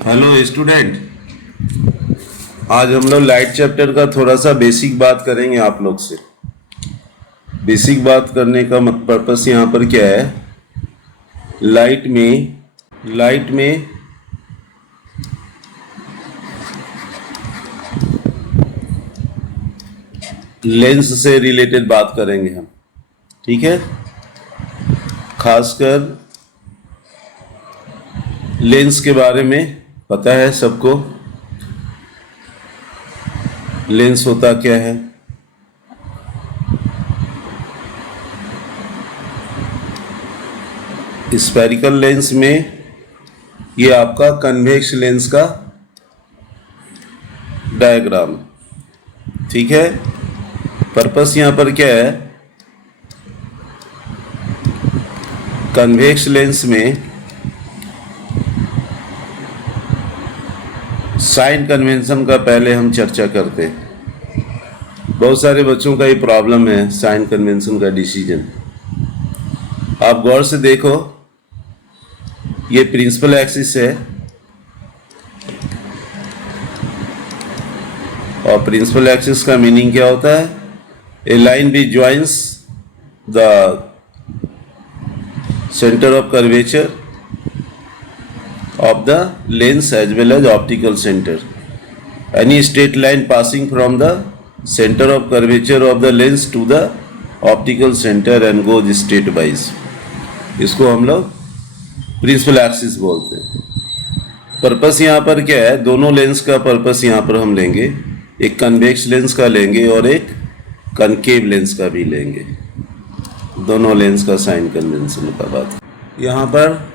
Hello student. आज हम लोग लाइट चैप्टर का थोड़ा सा बेसिक बात करेंगे आप लोग से। बेसिक बात करने का पर्पस यहाँ पर क्या है, लाइट में लेंस से रिलेटेड बात करेंगे हम, ठीक है। खासकर लेंस के बारे में पता है सबको, लेंस होता क्या है। स्फेरिकल लेंस में ये आपका कन्वेक्स लेंस का डायग्राम, ठीक है। पर्पस यहाँ पर क्या है, कन्वेक्स लेंस में साइन कन्वेंशन का पहले हम चर्चा करते हैं। बहुत सारे बच्चों का ये प्रॉब्लम है साइन कन्वेंशन का डिसीजन। आप गौर से देखो, ये प्रिंसिपल एक्सिस है और प्रिंसिपल एक्सिस का मीनिंग क्या होता है, a line which joins the centre of curvature of the lens as well as optical center. Any straight line passing from the center of curvature of the lens to the optical center and goes straight wise, इसको हम लोग principal axis बोलते हैं। Purpose यहाँ पर क्या है, दोनों लेंस का पर्पस यहाँ पर हम लेंगे, एक कन्वेक्स लेंस का लेंगे और एक कनकेव लेंस का भी लेंगे। दोनों लेंस का साइन कन्वेंशन का बात। यहाँ पर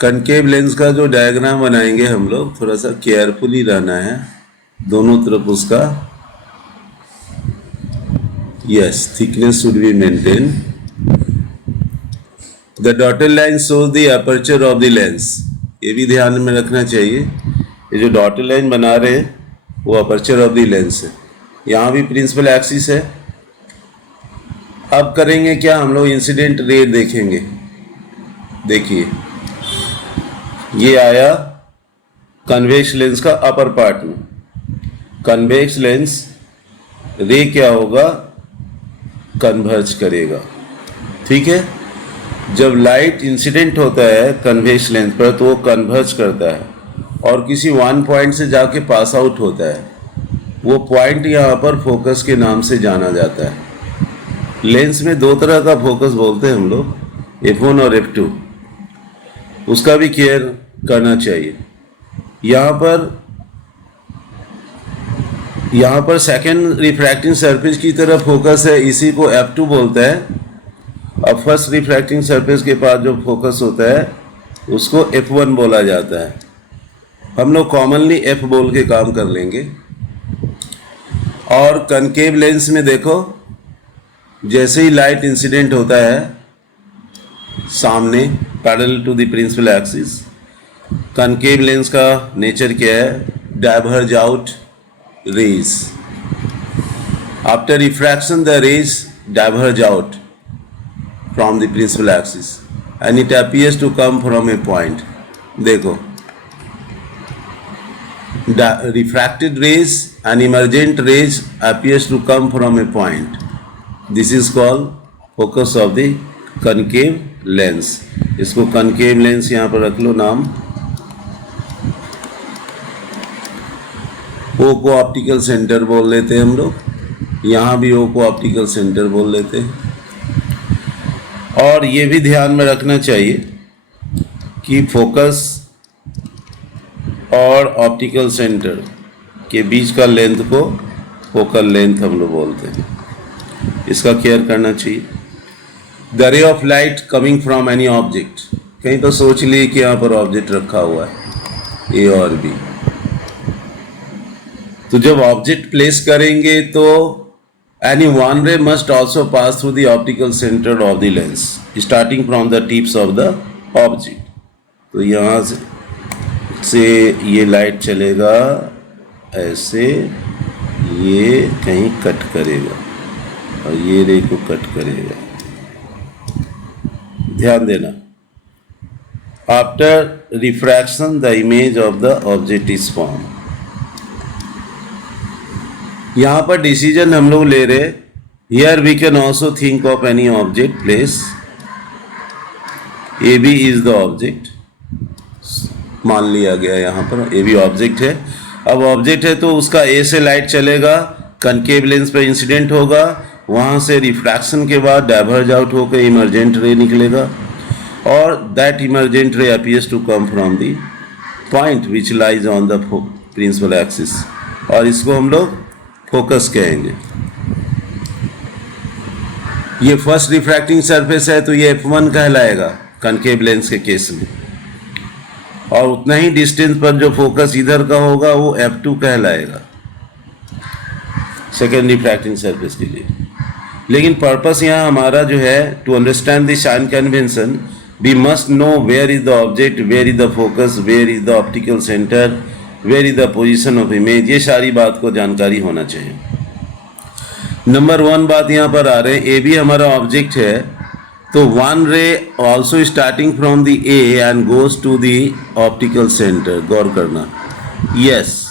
कनकेव लेंस का जो डायग्राम बनाएंगे हम लोग, थोड़ा सा केयरफुली रहना है, दोनों तरफ उसका thickness should be maintain. The dotted line shows the aperture of the lens, ये भी ध्यान में रखना चाहिए। ये जो डॉटेड लाइन बना रहे हैं वो अपर्चर ऑफ द लेंस है। यहाँ भी प्रिंसिपल एक्सिस है। अब करेंगे क्या, हम लोग इंसिडेंट रे देखेंगे। देखिए, ये आया कन्वेक्स लेंस का अपर पार्ट में। कन्वेक्स लेंस रे क्या होगा, कन्वर्ज करेगा, ठीक है। जब लाइट इंसिडेंट होता है कन्वेक्स लेंस पर तो वो कन्वर्ज करता है और किसी वन पॉइंट से जाके पास आउट होता है। वो पॉइंट यहाँ पर फोकस के नाम से जाना जाता है। लेंस में दो तरह का फोकस बोलते हैं हम लोग, F1 और F2, उसका भी केयर करना चाहिए। यहाँ पर सेकेंड रिफ्रैक्टिंग सरफेस की तरफ फोकस है, इसी को F2 बोलता है। अब फर्स्ट रिफ्रैक्टिंग सरफेस के पास जो फोकस होता है उसको F1 बोला जाता है। हम लोग कॉमनली F बोल के काम कर लेंगे। और कनकेव लेंस में देखो, जैसे ही लाइट इंसिडेंट होता है सामने parallel to the principal axis, concave lens का नेचर क्या है, diverge out rays. After refraction the rays diverge out from the principal axis and it appears to come from a point. देखो, refracted rays and emergent rays appears to come from a point. This is called focus of the concave lens. इसको concave lens यहाँ पर रख लो नाम। O को optical centre बोल लेते हैं हम लोग, यहाँ भी O को ऑप्टिकल सेंटर बोल लेते हैं। और ये भी ध्यान में रखना चाहिए कि फोकस और ऑप्टिकल सेंटर के बीच का लेंथ को फोकल लेंथ हम लोग बोलते हैं। इसका केयर करना चाहिए। The ray of light coming from any object, कहीं तो सोच लिए कि यहाँ पर ऑब्जेक्ट रखा हुआ है ए और बी, तो जब ऑब्जेक्ट प्लेस करेंगे तो any one ray must also pass through the optical centre of the lens starting from the tips of the object. तो यहाँ से ये लाइट चलेगा ऐसे, ये कहीं कट करेगा और ये रे को कट करेगा। ध्यान देना। after refraction the image of the object is formed. यहाँ पर डिसीजन हम लोग ले रहे, here we can also think of any object place. AB is the object, मान लिया गया यहाँ पर AB ऑब्जेक्ट है. अब ऑब्जेक्ट है तो उसका A से लाइट चलेगा, कनकेव लेंस पर इंसिडेंट होगा, वहाँ से रिफ्रैक्शन के बाद डाइवर्ज आउट होकर इमर्जेंट रे निकलेगा, और that emergent ray appears to come from the point which lies on the principal axis, और इसको हम लोग फोकस कहेंगे. ये फर्स्ट रिफ्रैक्टिंग सरफेस है तो ये F1 कहलाएगा कनकेव लेंस के केस में, और उतना ही डिस्टेंस पर जो फोकस इधर का होगा वो F2 कहलाएगा सेकेंड रिफ्रैक्टिंग सरफेस के लिए. लेकिन पर्पस यहाँ हमारा जो है to understand the sign convention, we must know where is the object, where is the focus, where is the optical centre, where is the position of image. ये सारी बात को जानकारी होना चाहिए. नंबर 1 बात यहाँ पर आ रहे हैं, ए भी हमारा ऑब्जेक्ट है तो one ray also starting from the A end goes to the optical centre. गौर करना, यस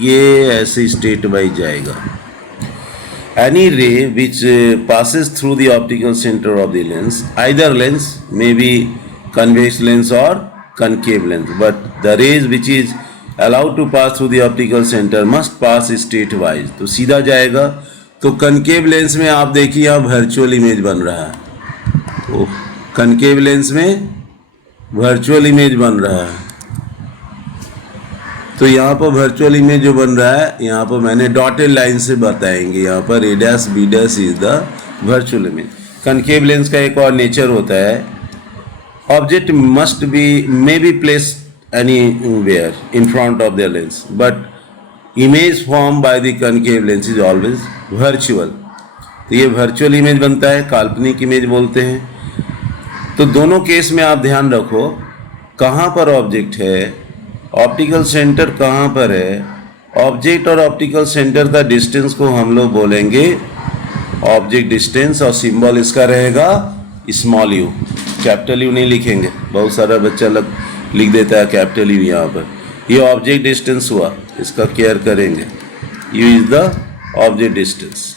ये ऐसे स्टेट वाइज जाएगा. Any ray which passes through the optical center of the lens, either lens may be convex lens or concave lens, but the rays which is allowed to pass through the optical center must pass state wise. तो सीधा जाएगा. तो concave lens में आप देखिए यहाँ virtual image बन रहा है, तो concave lens में वर्चुअल इमेज बन रहा है. तो यहाँ पर वर्चुअल इमेज जो बन रहा है, यहाँ पर मैंने डॉटेड लाइन से बताएंगे, यहाँ पर A dash B dash is the virtual image. Concave lens का एक और नेचर होता है, object must be may be placed anywhere in front of the lens, but image form by the concave lens is always virtual. तो ये virtual image बनता है, काल्पनिक इमेज बोलते हैं. तो दोनों केस में आप ध्यान रखो कहाँ पर ऑब्जेक्ट है, ऑप्टिकल सेंटर कहाँ पर है. ऑब्जेक्ट और ऑप्टिकल सेंटर का डिस्टेंस को हम लोग बोलेंगे ऑब्जेक्ट डिस्टेंस, और सिंबल इसका रहेगा स्मॉल यू. कैपिटल यू नहीं लिखेंगे, बहुत सारा बच्चा लिख देता है कैपिटल यू यहाँ पर. ये ऑब्जेक्ट डिस्टेंस हुआ, इसका केयर करेंगे. You is the object distance.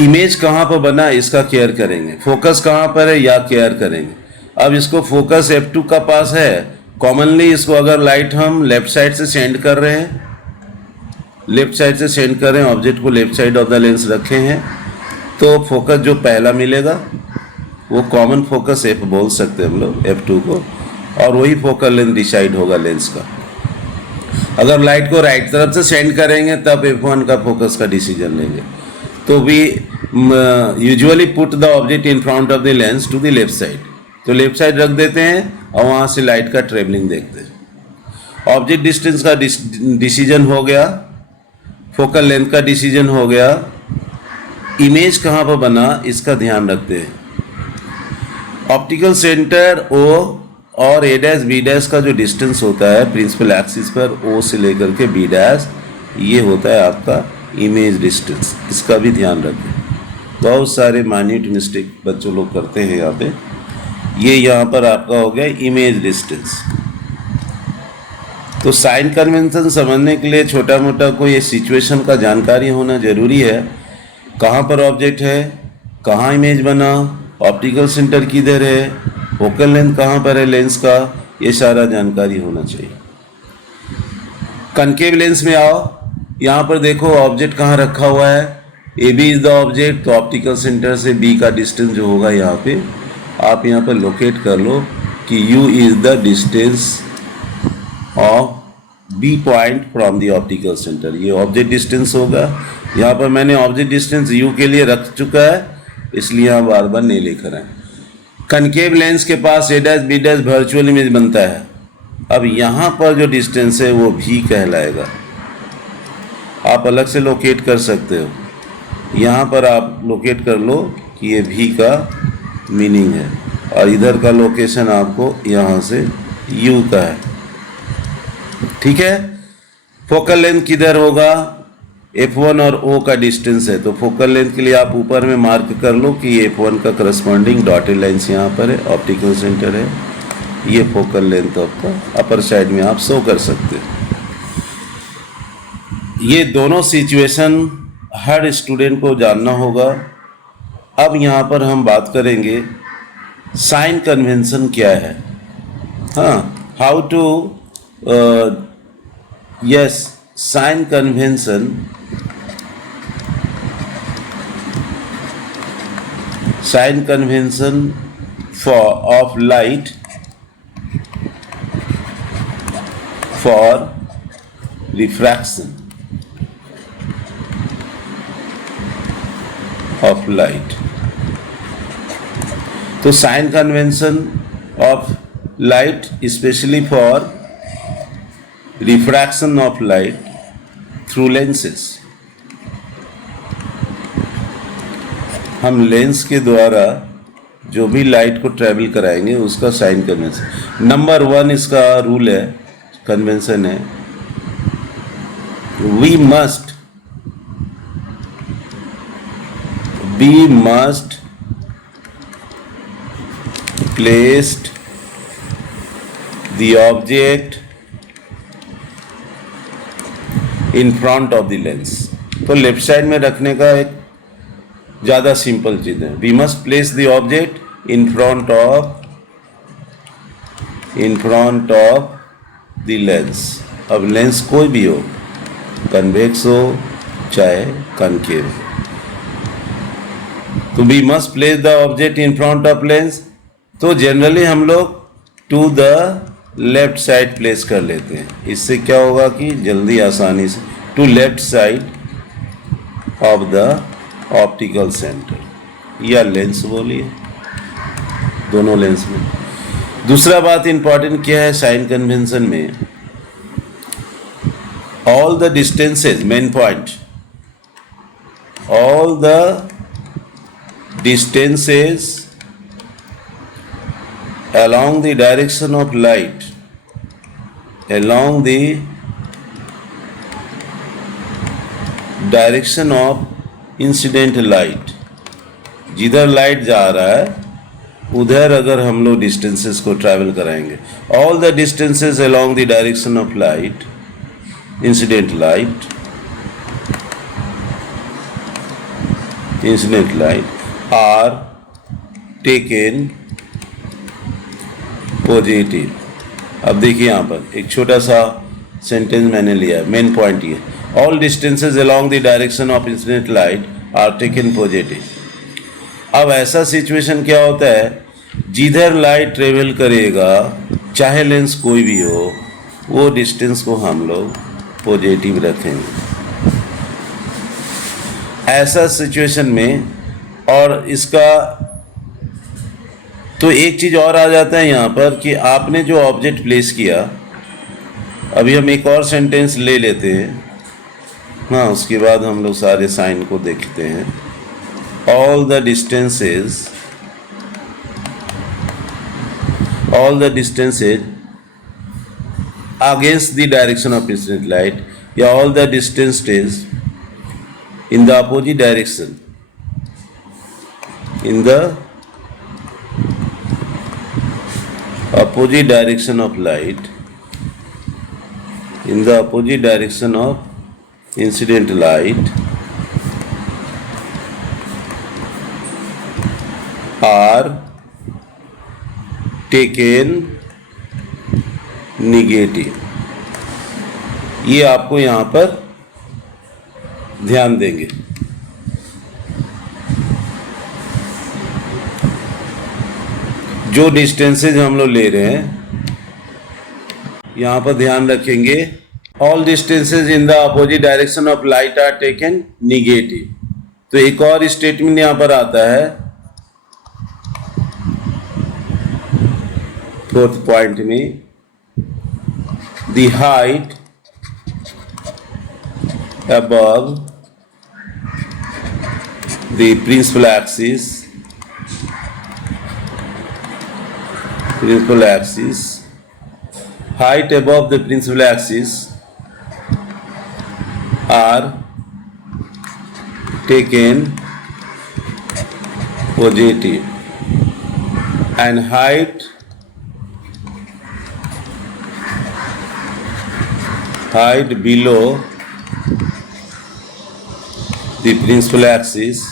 Image कहाँ पर बना इसका केयर करेंगे. फोकस कहाँ पर है या केयर करेंगे. अब इसको फोकस F2 का पास है, कॉमनली इसको अगर लाइट हम लेफ्ट साइड से सेंड कर रहे हैं, लेफ्ट साइड से सेंड कर रहे हैं, ऑब्जेक्ट को left side of the lens रखे हैं, तो फोकस जो पहला मिलेगा वो कॉमन फोकस F बोल सकते हैं हम लोग F2 को, और वही फोकल लेंथ डिसाइड होगा लेंस का. अगर लाइट को राइट तरफ से सेंड करेंगे तब F1 का फोकस का डिसीजन लेंगे. तो we usually put the object in front of the lens to the left side, तो लेफ्ट साइड रख देते हैं और वहाँ से लाइट का ट्रेवलिंग देखते हैं. ऑब्जेक्ट डिस्टेंस का डिसीजन हो गया, फोकल लेंथ का डिसीजन हो गया, इमेज कहाँ पर बना इसका ध्यान रखते हैं. ऑप्टिकल सेंटर O और A डैश B डैश का जो डिस्टेंस होता है प्रिंसिपल एक्सिस पर O से लेकर के B डैश, ये होता है आपका इमेज डिस्टेंस. इसका भी ध्यान रखें. बहुत सारे माइन्यूट मिस्टेक बच्चों लोग करते हैं यहाँ पे. ये यहाँ पर आपका हो गया इमेज डिस्टेंस. तो साइन कन्वेंशन समझने के लिए छोटा मोटा कोई ये सिचुएशन का जानकारी होना जरूरी है. कहाँ पर ऑब्जेक्ट है, कहाँ इमेज बना, ऑप्टिकल सेंटर किधर है, फोकल लेंथ कहाँ पर है लेंस का, ये सारा जानकारी होना चाहिए. कनकेव लेंस में आओ, यहाँ पर देखो ऑब्जेक्ट कहाँ रखा हुआ है. A B is the object, तो ऑप्टिकल सेंटर से बी का डिस्टेंस जो होगा यहाँ पे आप यहाँ पर लोकेट कर लो कि U is the distance of B point from the optical centre. ये ऑब्जेक्ट डिस्टेंस होगा. यहाँ पर मैंने ऑब्जेक्ट डिस्टेंस U के लिए रख चुका है, इसलिए यहाँ बार बार नहीं लिख रहे हैं. कनकेव लेंस के पास A dash B dash virtual image बनता है. अब यहाँ पर जो डिस्टेंस है वो V कहलाएगा. आप अलग से लोकेट कर सकते हो. यहाँ पर आप लोकेट कर लो कि ये V का मीनिंग है, और इधर का लोकेशन आपको यहाँ से U का है. ठीक है. फोकल लेंथ किधर होगा, F1 और O का डिस्टेंस है, तो फोकल लेंथ के लिए आप ऊपर में मार्क कर लो कि F1 का करस्पॉन्डिंग डॉटेड लाइन्स यहाँ पर है, ऑप्टिकल सेंटर है, ये फोकल लेंथ आपका अपर साइड में आप शो कर सकते हो। ये दोनों सिचुएशन हर स्टूडेंट को जानना होगा। अब यहाँ पर हम बात करेंगे साइन कन्वेंशन क्या है, हाँ, how to yes sign convention. Sign convention of light for refraction of light। तो sign convention of light specially for refraction of light through lenses. हम लेंस के द्वारा जो भी लाइट को ट्रेवल कराएंगे उसका साइन कन्वेंशन। नंबर 1 इसका रूल है, कन्वेंशन है, we must placed the object in front of the lens. तो लेफ्ट साइड में रखने का एक ज़्यादा सिंपल चीज़ है, we must place the object in front of the lens. अब लेंस कोई भी हो, कन्वेक्स हो चाहे कनकेव, तो we must place the object in front of lens. तो जनरली हम लोग to the left side place कर लेते हैं। इससे क्या होगा कि जल्दी आसानी से to left side of the optical centre या लेंस बोलिए, दोनों लेंस में। दूसरा बात इंपॉर्टेंट क्या है साइन कन्वेंशन में, all the distances, main point, all the distances along the direction of light, along the direction of incident light, जिधर लाइट जा रहा है उधर अगर हम लोग डिस्टेंसेस को ट्रैवल कराएंगे, all the distances along the direction of light, incident light are taken positive. अब देखिए यहाँ पर एक छोटा सा सेंटेंस मैंने लिया, मेन पॉइंट ये, all distances along the direction of incident light are taken positive. अब ऐसा सिचुएशन क्या होता है, जिधर लाइट ट्रेवल करेगा चाहे लेंस कोई भी हो, वो डिस्टेंस को हम लोग पॉजिटिव रखेंगे ऐसा सिचुएशन में। और इसका तो एक चीज़ और आ जाता है यहाँ पर कि आपने जो ऑब्जेक्ट प्लेस किया, अभी हम एक और सेंटेंस ले लेते हैं, हाँ, उसके बाद हम लोग सारे साइन को देखते हैं। All the distances against the direction of incident light, या all the distances in the opposite direction, in the opposite direction of light, in the opposite direction of incident light are taken negative। ये आपको यहाँ पर ध्यान देंगे। जो distances हम लोग ले रहे हैं यहाँ पर ध्यान रखेंगे, all distances in the opposite direction of light are taken negative. तो एक और स्टेटमेंट यहाँ पर आता है 4th पॉइंट में, the height above the principal axis height above the principal axis are taken positive and height below the principal axis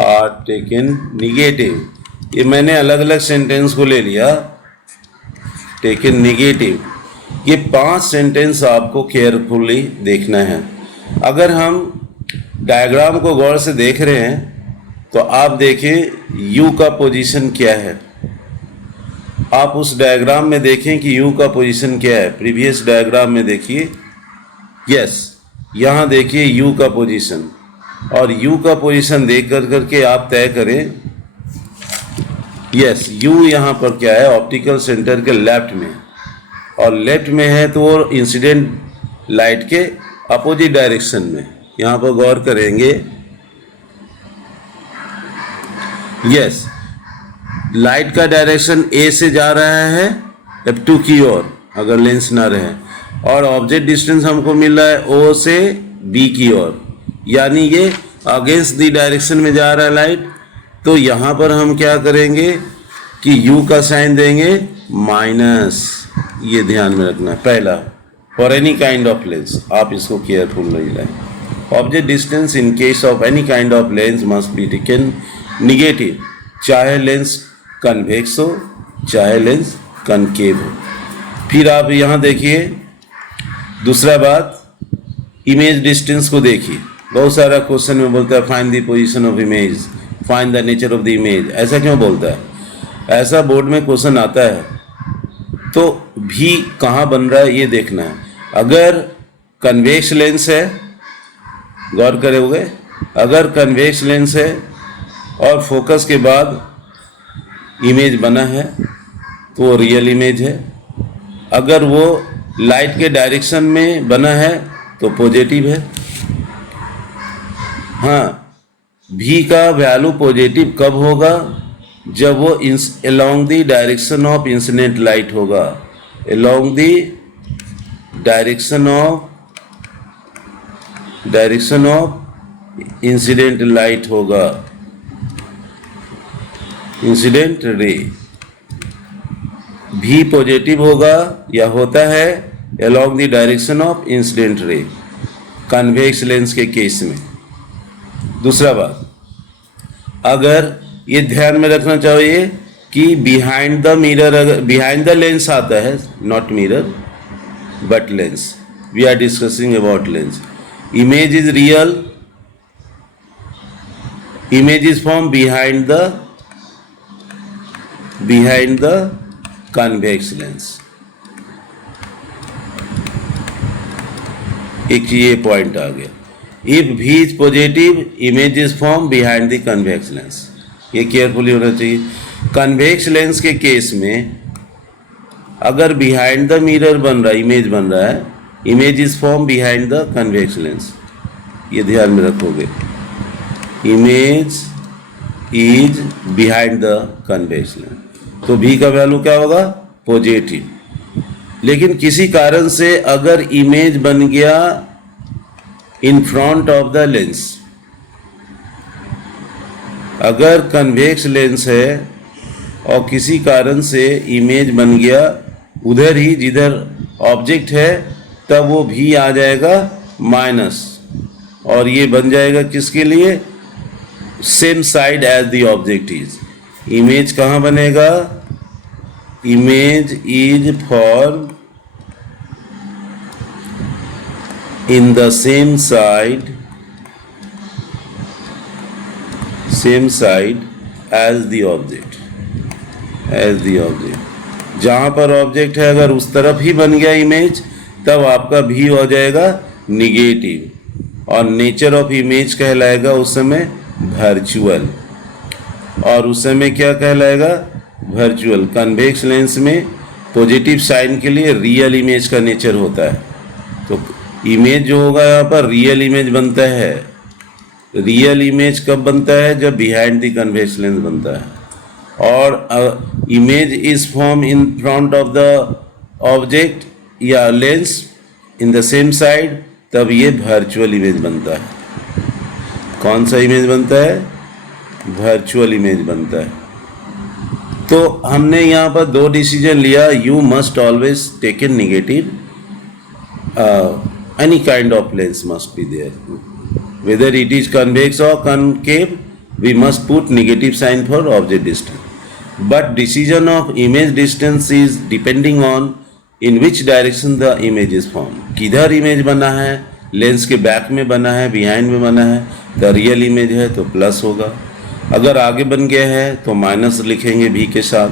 are taken negative। ये मैंने अलग अलग सेंटेंस को ले लिया, टेकन नेगेटिव। ये 5 सेंटेंस आपको केयरफुली देखना है। अगर हम डायग्राम को गौर से देख रहे हैं तो आप देखें यू का पोजीशन क्या है। आप उस डायग्राम में देखें कि यू का पोजीशन क्या है। प्रीवियस डायग्राम में देखिए, यस, यहाँ देखिए यू का पोजीशन, और यू का पोजीशन देख करके आप तय करें, यस, यू यहाँ पर क्या है, ऑप्टिकल सेंटर के लेफ्ट में, और लेफ्ट में है तो वो इंसिडेंट लाइट के अपोजिट डायरेक्शन में। यहाँ पर गौर करेंगे, यस, लाइट का डायरेक्शन ए से जा रहा है F2 की ओर अगर लेंस ना रहे, और ऑब्जेक्ट डिस्टेंस हमको मिल रहा है O से B की ओर, यानी ये अगेंस्ट द डायरेक्शन में जा रहा है लाइट। तो यहाँ पर हम क्या करेंगे कि U का साइन देंगे माइनस। ये ध्यान में रखना है। पहला, for any kind of lens, आप इसको केयरफुल नहीं लाएं। Object distance in case of any kind of lens must be taken negative, चाहे लेंस कन्वेक्स हो चाहे लेंस कनकेव हो। फिर आप यहाँ देखिए, दूसरा बात, इमेज डिस्टेंस को देखिए। बहुत सारा क्वेश्चन में बोलता है find the position of image, find the nature of the image. ऐसा क्यों बोलता है? ऐसा बोर्ड में क्वेश्चन आता है तो भी कहाँ बन रहा है ये देखना है। अगर कन्वेक्स लेंस है, गौर करोगे, अगर कन्वेक्स लेंस है और फोकस के बाद इमेज बना है तो वो रियल इमेज है। अगर वो लाइट के डायरेक्शन में बना है तो पॉजिटिव है। हाँ, भी का वैल्यू पॉजिटिव कब होगा? जब वो along the direction of incident light होगा, along the direction of incident light होगा, इंसिडेंट रे। भी पॉजिटिव होगा या होता है along the direction of incident ray, convex lens के केस में। दूसरा बात, अगर ये ध्यान में रखना चाहिए कि बिहाइंड द मिरर, अगर बिहाइंड द लेंस आता है, not mirror but lens, we are discussing about lens. Image is real, image is from behind the convex lens. एक ये पॉइंट आ गया। If V is positive, image is from behind the convex lens. ये carefully होना चाहिए। Convex lens के case में अगर बिहाइंड द मिरर बन रहा है, इमेज बन रहा है, image is from behind the convex lens, ये ध्यान में रखोगे। Image is behind the convex lens, तो भी का वैल्यू क्या होगा? पॉजिटिव। लेकिन किसी कारण से अगर इमेज बन गया इन फ्रंट ऑफ द लेंस, अगर कन्वेक्स लेंस है और किसी कारण से इमेज बन गया उधर ही जिधर ऑब्जेक्ट है, तब वो भी आ जाएगा माइनस, और ये बन जाएगा किसके लिए? Same side as the object is. Image कहाँ बनेगा? Image is for in the same side as the object, जहाँ पर ऑब्जेक्ट है अगर उस तरफ ही बन गया इमेज, तब आपका भी हो जाएगा निगेटिव, और नेचर ऑफ इमेज कहलाएगा उस समय वर्चुअल, और उस समय क्या कहलाएगा? वर्चुअल। कन्वेक्स लेंस में पॉजिटिव साइन के लिए रियल इमेज का नेचर होता है, तो इमेज जो होगा यहाँ पर रियल इमेज बनता है। रियल इमेज कब बनता है? जब बिहाइंड द कन्वेक्स लेंस बनता है। और image is form in front of the object या lens in the same side, तब ये वर्चुअल इमेज बनता है। कौन सा इमेज बनता है? वर्चुअल इमेज बनता है। तो हमने यहाँ पर दो डिसीजन लिया, you must always take in negative, any kind of lens must be there, whether it is convex or concave, we must put negative sign for object distance. But decision of image distance is depending on in which direction the image is formed. किधर image बना है, lens के back में बना है, behind में बना है, द रियल इमेज है तो प्लस होगा, अगर आगे बन गया है तो माइनस लिखेंगे भी के साथ,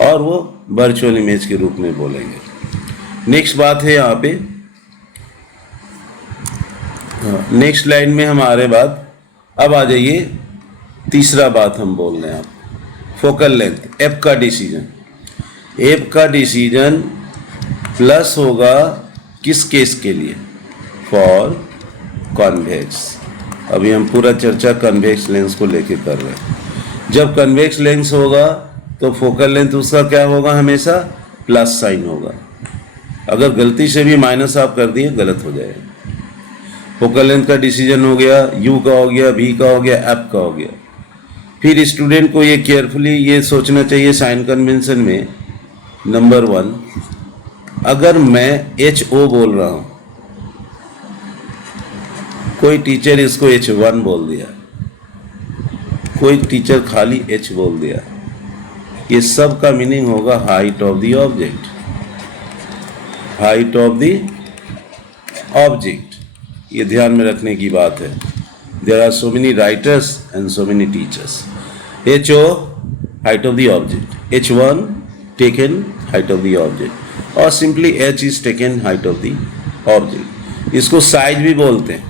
और वो वर्चुअल इमेज के रूप में बोलेंगे। नेक्स्ट बात है यहाँ पे, नेक्स्ट लाइन में हमारे बाद अब आ जाइए, तीसरा बात हम बोल रहे हैं, आप फोकल लेंथ, एफ का डिसीजन। एफ का डिसीजन प्लस होगा किस केस के लिए? For convex. अभी हम पूरा चर्चा कन्वेक्स लेंस को लेके कर रहे हैं। जब कन्वेक्स लेंस होगा तो फोकल लेंथ उसका क्या होगा? हमेशा प्लस साइन होगा। अगर गलती से भी माइनस आप कर दिए गलत हो जाएगा। फोकल लेंथ का डिसीजन हो गया, यू का हो गया, भी का हो गया, एफ का हो गया। फिर स्टूडेंट को ये केयरफुली ये सोचना चाहिए साइन कन्वेंशन में, नंबर 1, अगर मैं एच ओ बोल रहा हूँ, कोई टीचर इसको H1 बोल दिया, कोई टीचर खाली H बोल दिया, ये सब का मीनिंग होगा height of the object, height of the object. ये ध्यान में रखने की बात है। There are so many writers and so many teachers. HO height of the object, H1 taken height of the object, और simply H is taken height of the object. इसको size भी बोलते हैं,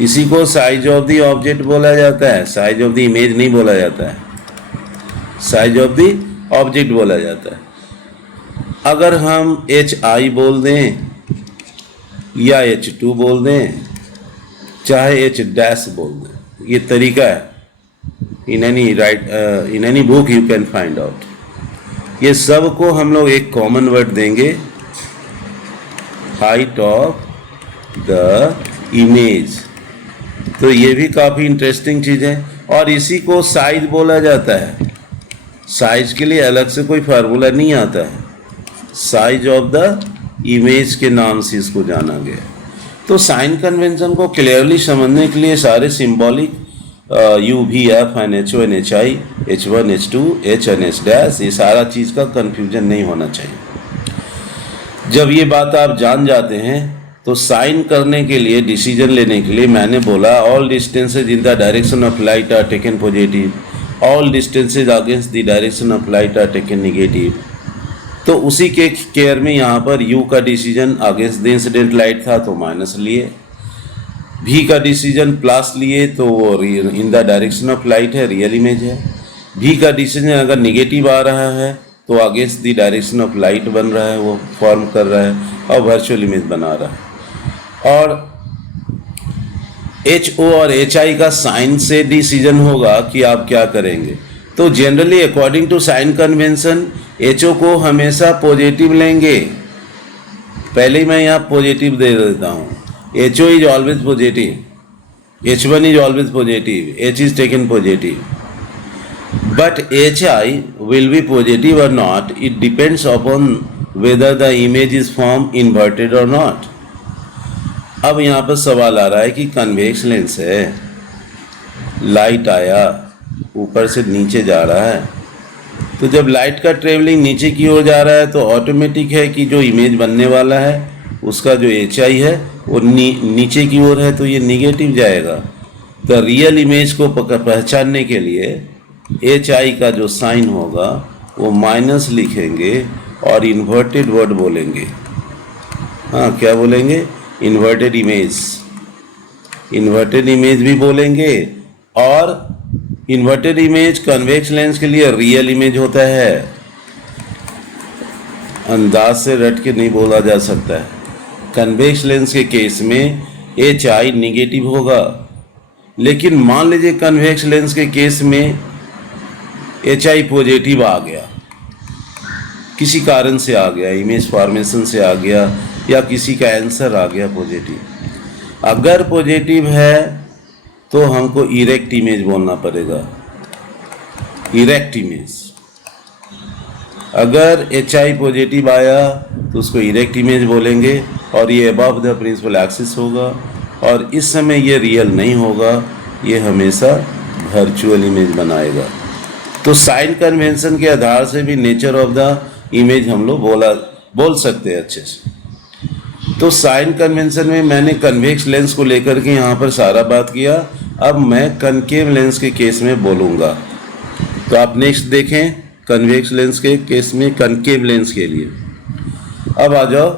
इसी को साइज ऑफ द ऑब्जेक्ट बोला जाता है, साइज ऑफ द इमेज नहीं बोला जाता है, साइज ऑफ द ऑब्जेक्ट बोला जाता है। अगर हम HI बोल दें या H2 बोल दें, चाहे H डैश बोल दें, ये तरीका है। In any book you can find out. ये सब को हम लोग एक कॉमन वर्ड देंगे, हाइट ऑफ द इमेज। तो ये भी काफ़ी इंटरेस्टिंग चीज़ है, और इसी को साइज बोला जाता है। साइज के लिए अलग से कोई फार्मूला नहीं आता है, साइज ऑफ द इमेज के नाम से इसको जाना गया। तो साइन कन्वेंशन को क्लियरली समझने के लिए सारे सिंबॉलिक यू भी F N H O N H I H1 H2 H N H dash, ये सारा चीज़ का कन्फ्यूजन नहीं होना चाहिए। जब ये बात आप जान जाते हैं तो साइन करने के लिए, डिसीजन लेने के लिए, मैंने बोला all distances in the direction of light are taken positive, all distances against the direction of light are taken negative. तो उसी के केयर में यहाँ पर यू का decision against the incident light था तो माइनस लिए, भी का डिसीजन प्लस लिए तो वो इन द डायरेक्शन ऑफ लाइट है, रियल इमेज है। भी का डिसीजन अगर निगेटिव आ रहा है तो against the direction of light बन रहा है, वो फॉर्म कर रहा है और वर्चुअल इमेज बना रहा है। और HO और HI का साइन से डिसीजन होगा कि आप क्या करेंगे। तो generally according to sign convention HO को हमेशा पॉजिटिव लेंगे। पहले ही मैं यहाँ पॉजिटिव दे देता हूँ, HO is always positive, H1 is always positive, H is taken positive, but HI will be positive or not, it depends upon whether the image is formed inverted or not. अब यहाँ पर सवाल आ रहा है कि convex lens है, light आया ऊपर से नीचे जा रहा है, तो जब लाइट का ट्रेवलिंग नीचे की ओर जा रहा है तो ऑटोमेटिक है कि जो इमेज बनने वाला है उसका जो HI है वो नीचे की ओर है, तो ये निगेटिव जाएगा। तो रियल इमेज को पहचानने के लिए HI का जो साइन होगा वो माइनस लिखेंगे और इन्वर्टेड वर्ड बोलेंगे। हाँ, क्या बोलेंगे? इन्वर्टेड इमेज, इन्वर्टेड इमेज भी बोलेंगे। और इन्वर्टेड इमेज कन्वेक्स लेंस के लिए रियल इमेज होता है, अंदाज से रट के नहीं बोला जा सकता है। कन्वेक्स लेंस के केस में HI निगेटिव होगा, लेकिन मान लीजिए कन्वेक्स लेंस के केस में HI पॉजिटिव आ गया, किसी कारण से आ गया, इमेज फॉर्मेशन से आ गया, या किसी का आंसर आ गया पॉजिटिव। अगर पॉजिटिव है तो हमको इरेक्ट इमेज बोलना पड़ेगा, इरेक्ट इमेज। अगर HI पॉजिटिव आया तो उसको इरेक्ट इमेज बोलेंगे, और ये अबव द प्रिंसिपल एक्सिस होगा, और इस समय ये रियल नहीं होगा, ये हमेशा वर्चुअल इमेज बनाएगा। तो साइन कन्वेंशन के आधार से भी नेचर ऑफ द इमेज हम लोग बोल सकते हैं अच्छे से। तो साइन कन्वेंशन में मैंने कन्वेक्स लेंस को लेकर के यहाँ पर सारा बात किया। अब मैं कनकेव लेंस के केस में बोलूँगा। तो आप नेक्स्ट देखें, कन्वेक्स लेंस के केस में कनकेव लेंस के लिए। अब आ जाओ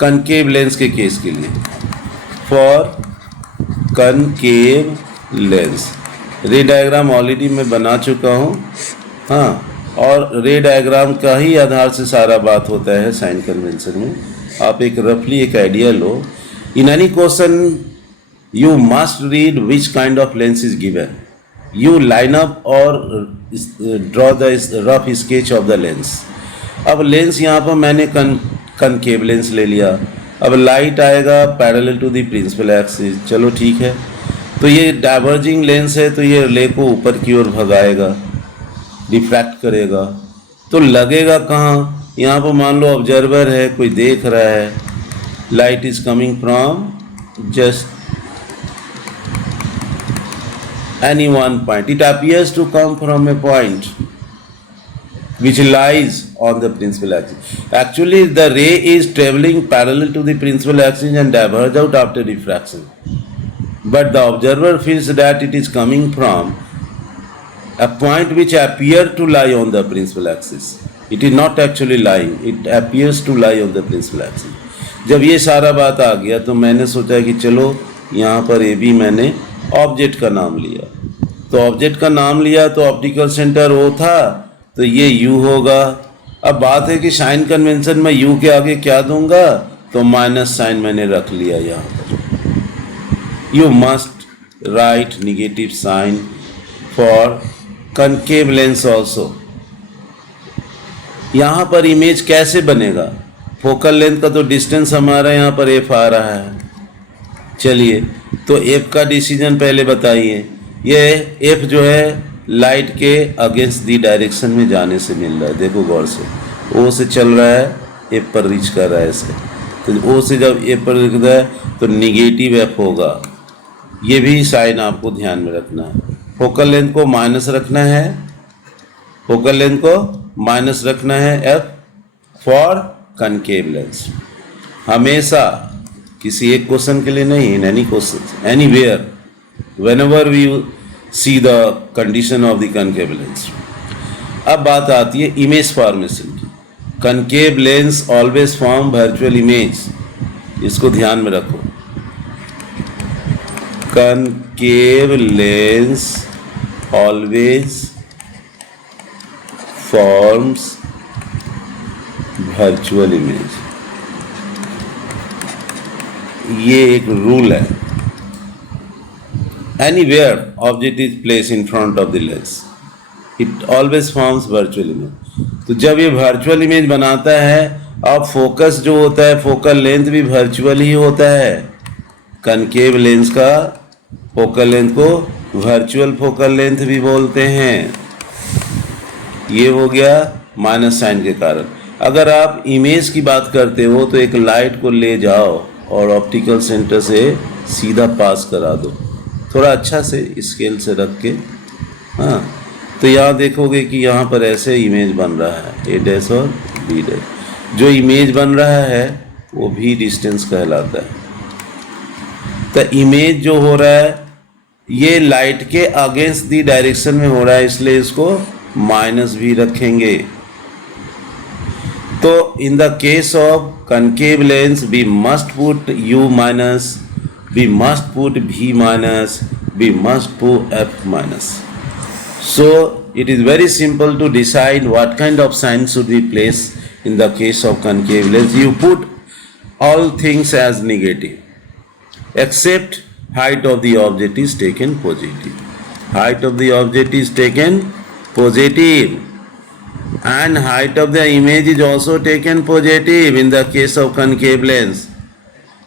कनकेव लेंस के केस के लिए। फॉर कनकेव लेंस रे डायग्राम ऑलरेडी मैं बना चुका हूँ, हाँ, और रे डायग्राम का ही आधार से सारा बात होता है साइन कन्वेंशन में। आप एक रफली एक आइडिया लो। In any question you must read which kind of lens is given, you line up और draw the rough sketch of the lens. अब लेंस यहाँ पर मैंने कनकेव लेंस ले लिया। अब लाइट आएगा parallel to the principal axis, चलो ठीक है। तो ये डाइवर्जिंग लेंस है, तो ये रे को ऊपर की ओर भगाएगा, रिफ्रैक्ट करेगा। तो लगेगा कहाँ? यहाँ पर मान लो ऑब्जर्वर है, कोई देख रहा है, light is coming from just any one point. It appears to come from a point which lies on the principal axis. Actually, the ray is traveling parallel to the principal axis and diverge out after diffraction. But the observer feels that it is coming from a point which appears to lie on the principal axis. It is not actually lying. It appears to lie on the principal axis. जब ये सारा बात आ गया तो मैंने सोचा कि चलो यहाँ पर ये भी मैंने ऑब्जेक्ट का नाम लिया। तो ऑब्जेक्ट का नाम लिया तो ऑप्टिकल सेंटर O था, तो ये U होगा। अब बात है कि साइन कन्वेंशन में U के आगे क्या दूंगा, तो माइनस साइन मैंने रख लिया यहाँ पर। You must write negative sign for concave lens also. यहाँ पर इमेज कैसे बनेगा? फोकल लेंथ का तो डिस्टेंस हमारा यहाँ पर F आ रहा है। चलिए, तो F का डिसीजन पहले बताइए। ये F जो है लाइट के अगेंस्ट दी डायरेक्शन में जाने से मिल रहा है। देखो गौर से, O से चल रहा है, F पर रीच कर रहा है ऐसे। तो O से जब F पर दिख रहा है तो निगेटिव F होगा। ये भी साइन आपको ध्यान में रखना है। फोकल लेंथ को माइनस रखना है, फोकल लेंथ को माइनस रखना है F फॉर कनकेव लेंस। हमेशा, किसी एक क्वेश्चन के लिए नहीं, इन any question, anywhere, whenever we see the condition of the concave lens। अब बात आती है इमेज फॉर्मेशन की। concave lens always form virtual image, इसको ध्यान में रखो। concave lens always forms virtual image, ये एक रूल है। Anywhere object is placed in front of the lens, it always forms virtual image। तो जब ये वर्चुअल इमेज बनाता है, अब फोकस जो होता है, फोकल लेंथ भी वर्चुअल ही होता है। कनकेव लेंस का फोकल लेंथ को वर्चुअल फोकल लेंथ भी बोलते हैं। ये हो गया माइनस साइन के कारण। अगर आप इमेज की बात करते हो तो एक लाइट को ले जाओ और ऑप्टिकल सेंटर से सीधा पास करा दो, थोड़ा अच्छा से स्केल से रख के, हाँ। तो यहाँ देखोगे कि यहाँ पर ऐसे इमेज बन रहा है, A डैश और B डैश। जो इमेज बन रहा है वो भी डिस्टेंस कहलाता है। तो इमेज जो हो रहा है ये लाइट के अगेंस्ट दी डायरेक्शन में हो रहा है, इसलिए इसको माइनस भी रखेंगे। तो in the case of concave lens we must put U minus, we must put V minus, we must put F minus। So it is very simple to decide what kind of sign should we place in the case of concave lens. You put all things as negative except height of the object is taken positive. Height of the object is taken positive। and height of the image is also taken positive in the case of concave lens.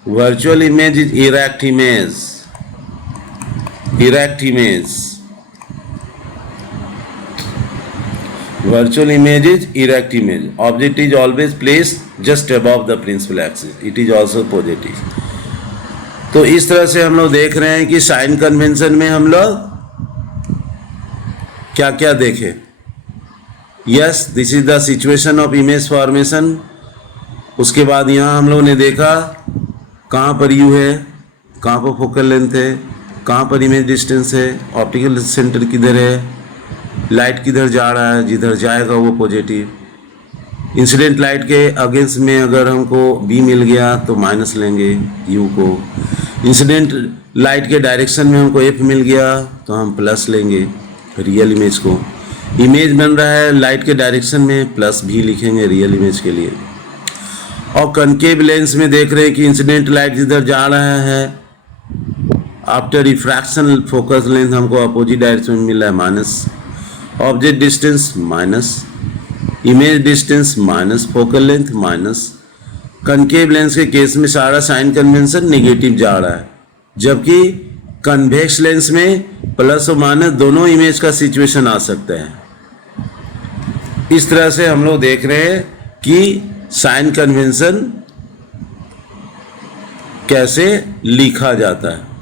Virtual image is erect image. Erect image. Virtual image is erect image. Object is always placed just above the principal axis. It is also positive. तो इस तरह से हम लोग देख रहे हैं कि साइन कन्वेंशन में हम लोग क्या क्या देखें. Yes, this is the situation of image formation. उसके बाद यहाँ हम लोगों ने देखा कहाँ पर यू है, कहाँ पर फोकल लेंथ है, कहाँ पर इमेज डिस्टेंस है, ऑप्टिकल सेंटर किधर है, लाइट किधर जा रहा है, जिधर जाएगा वो पॉजिटिव. इंसिडेंट लाइट के अगेंस्ट में अगर हमको बी मिल गया तो माइनस लेंगे यू को. इंसिडेंट लाइट के डायरेक्शन में हमको एफ मिल गया तो हम प्लस लेंगे रियल इमेज को. इमेज बन रहा है लाइट के डायरेक्शन में, प्लस भी लिखेंगे रियल इमेज के लिए. और कनकेव लेंस में देख रहे हैं कि इंसिडेंट लाइट जिधर जा रहा है आफ्टर रिफ्रैक्शन फोकस लेंथ हमको अपोजिट डायरेक्शन में मिला है minus. Object distance minus, image distance minus, focal length minus. Concave lens के केस में सारा साइन कन्वेंशन नेगेटिव जा रहा है, जबकि कन्वेक्स लेंस में प्लस और माइनस दोनों इमेज का सिचुएशन आ सकता है. इस तरह से हम लोग देख रहे हैं कि साइन कन्वेंशन कैसे लिखा जाता है.